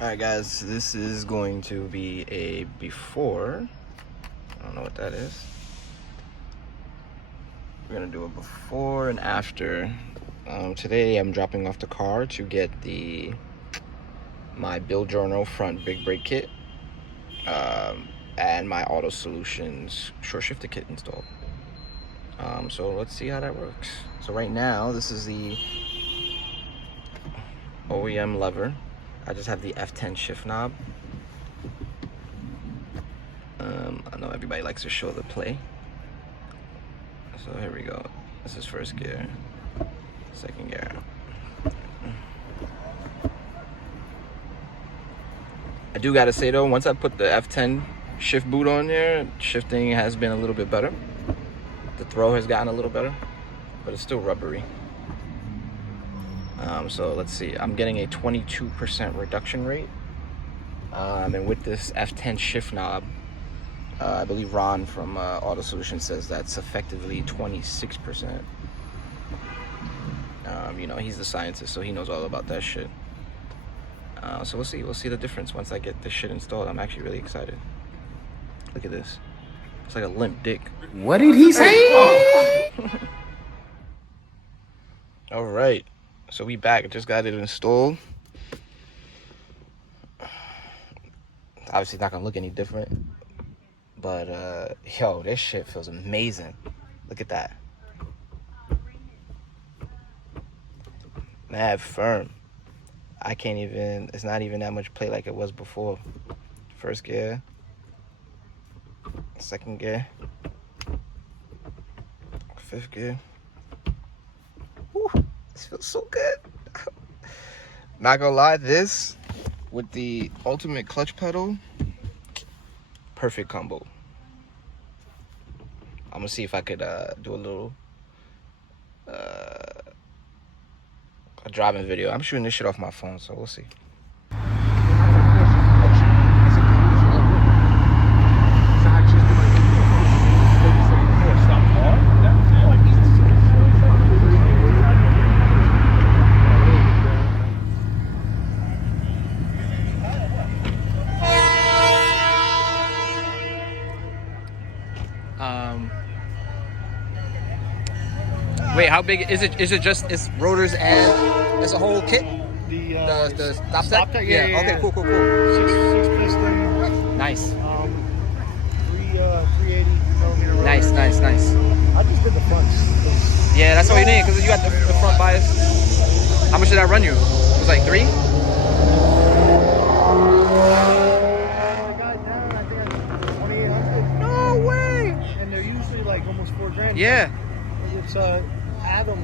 Alright guys, this is going to be a before. I don't know what that is. We're gonna do a before and after. Today I'm dropping off the car to get my Build Journal front big brake kit and my Auto Solutions short shifter kit installed. So let's see how that works. So right now this is the OEM lever. I just have the F10 shift knob. I know everybody likes to show the play. So here we go. This is first gear, second gear. I do gotta say though, once I put the F10 shift boot on there, shifting has been a little bit better. The throw has gotten a little better, but it's still rubbery. So let's see, I'm getting a 22% reduction rate. And with this F10 shift knob, I believe Ron from Auto Solutions says that's effectively 26%. You know, he's the scientist, so he knows all about that shit. So we'll see the difference once I get this shit installed. I'm actually really excited. Look at this. It's like a limp dick. What did he say? All right. So we back. I just got it installed. Obviously not gonna look any different, but yo, this shit feels amazing. Look at that. Mad firm. I can't even, it's not even that much play like it was before. First gear, second gear, fifth gear. Whew. This feels so good. Not gonna lie, this with the ultimate clutch pedal, perfect combo. I'm gonna see if I could do a little a driving video. I'm shooting this shit off my phone, so we'll see. Wait, how big is it? Is it just it's rotors and it's a whole kit? The stop set? Yeah. Okay, cool. Six piston. Nice. 380 millimeter rotor. Nice. I just did the fronts. Yeah, that's all you need because you got the front bias. How much did that run you? It was like 3? I got down, I think, 2,800. No way. And they're usually like almost $4,000. Yeah. It's Adam